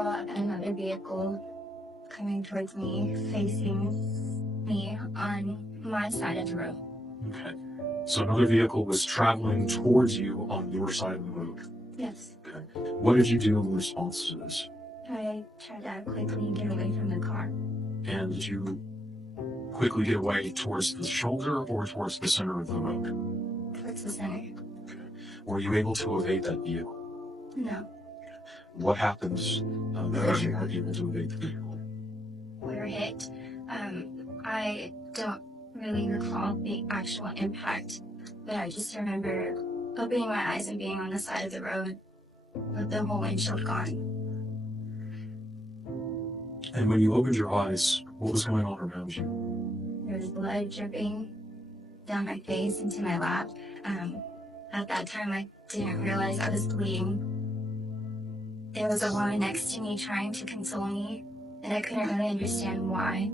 saw another vehicle coming towards me, facing me on my side of the road. Okay. So another vehicle was traveling towards you on your side of the road. Yes. Okay. What did you do in response to this? I tried to quickly get away from the car. And did you quickly get away towards the shoulder or towards the center of the road? Towards the center. Okay. Were you able to evade that vehicle? No. What happens because you weren't able to evade the vehicle? We were hit. I don't really recall the actual impact, but I just remember opening my eyes and being on the side of the road with the whole windshield gone. And when you opened your eyes, what was going on around you? There was blood dripping down my face into my lap. At that time, I didn't realize I was bleeding. There was a woman next to me trying to console me, and I couldn't really understand why.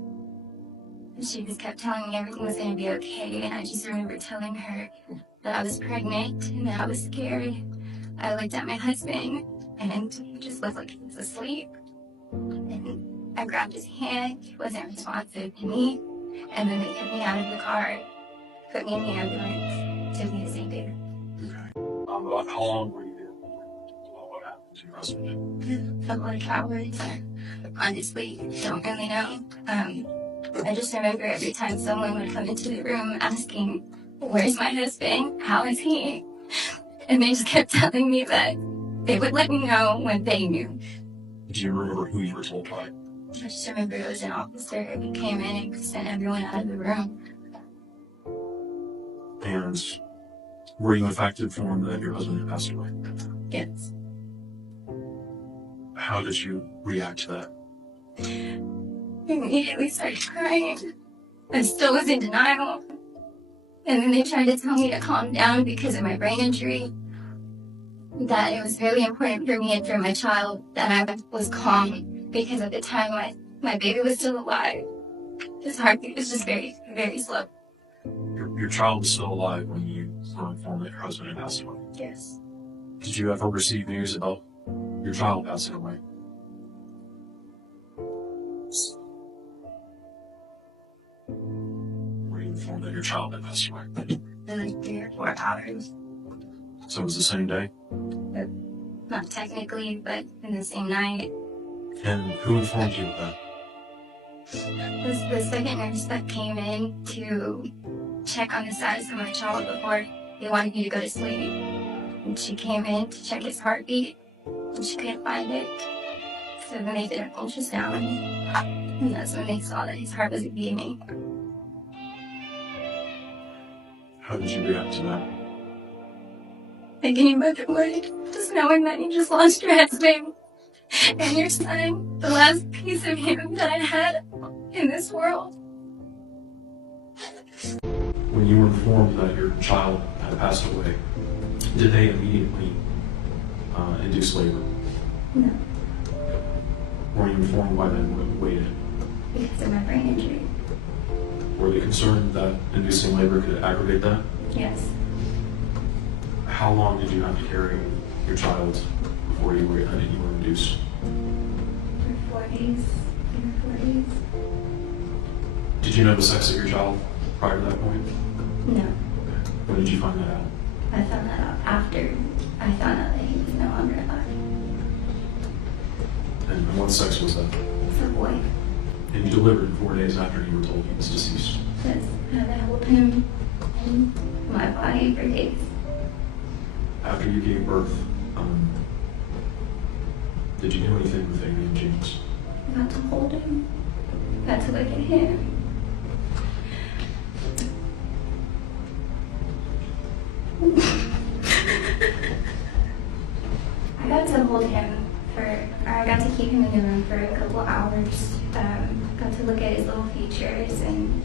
She just kept telling me everything was going to be okay, and I just remember telling her that I was pregnant and that I was scared. I looked at my husband, and he just looked like he was asleep. And I grabbed his hand. He wasn't responsive to me. And then they took me out of the car, put me in the ambulance, took me to St. David. Okay. How long were you there? What happened to your husband? A couple of hours. Honestly, don't really know. I just remember every time someone would come into the room asking, "Where's my husband? How is he?" And they just kept telling me that they would let me know when they knew. Do you remember who you were told by? I just remember it was an officer who came in and sent everyone out of the room. And were you in fact informed that your husband had passed away? Yes. How did you react to that? I immediately started crying. I still was in denial. And then they tried to tell me to calm down because of my brain injury. That it was really important for me and for my child that I was calm because at the time my baby was still alive. His heartbeat was just very, very slow. Your child was still alive when you were informed that your husband had passed away? Yes. Did you ever receive news about your child passing away? Were you informed that your child had passed away? In like 3 or 4 hours. So it was the same day? Not technically, but in the same night. And who informed you of that? It was the second nurse that came in to check on the status of my child before they wanted me to go to sleep. And she came in to check his heartbeat, and she couldn't find it. So then they did an ultrasound, and that's when they saw that his heart wasn't beating. How did you react to that? Like any mother would, just knowing that you just lost your husband and your son, the last piece of him that I had in this world. When you were informed that your child had passed away, did they immediately induce labor? No, Were you informed why they waited? because of my brain injury. Were they concerned that inducing labor could aggravate that? Yes. How long did you have to carry your child before you were induced? For 4 days. 4 days. Did you know the sex of your child prior to that point? No. When did you find that out? I found that out after I found out that he was no longer alive. And what sex was that? It's a boy. And you delivered 4 days after you were told he was deceased. Yes. I had to hold him in my body for days. After you gave birth, did you do anything with Amy and James? I got to hold him. Got to look at him. I got to hold him I got to keep him in the room for a couple hours. Got to look at his little features, and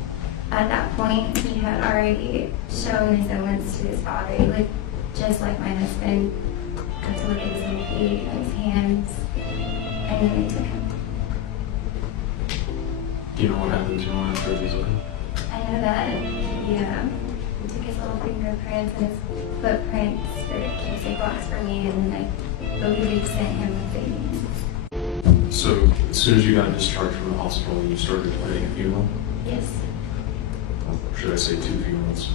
at that point he had already shown resemblance to his father. He looked just like my husband. Got to look at his little feet and his hands, and then they took him. Do you know what happened to him after they took him? I know that he took his little fingerprints and his footprints for keepsake box for me, and then I believe he sent him the baby. So as soon as you got discharged from the hospital, you started planning a funeral? Yes. Or should I say 2 funerals?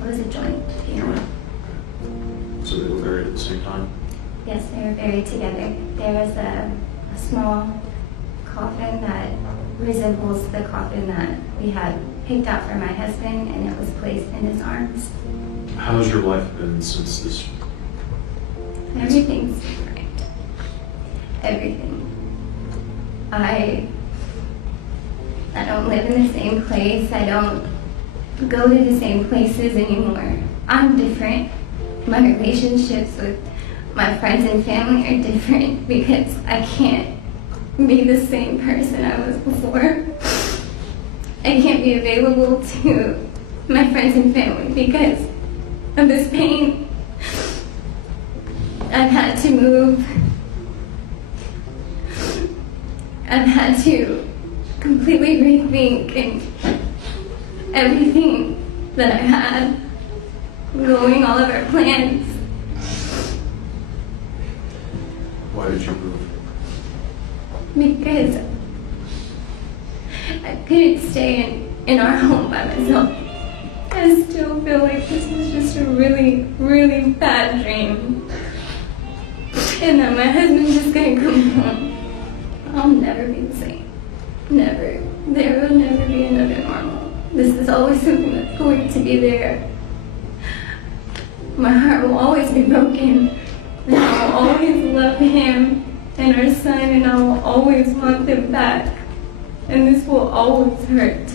It was a joint funeral. Joint. So they were buried at the same time? Yes, they were buried together. There was a small coffin that resembles the coffin that we had picked out for my husband, and it was placed in his arms. How has your life been since this? Everything's different. Everything. I don't live in the same place. I don't go to the same places anymore. I'm different. My relationships with my friends and family are different because I can't be the same person I was before. I can't be available to my friends and family because of this pain. I've had to move. I've had to completely rethink and everything that I had, going all of our plans. Why did you move? Because I couldn't stay in our home by myself. I still feel like this was just a really, really bad dream. And that my husband's just gonna come home. I'll never be the same. Never. There will never be another normal. This is always something that's going to be there. My heart will always be broken. And I will always love him and our son, and I will always want them back. And this will always hurt.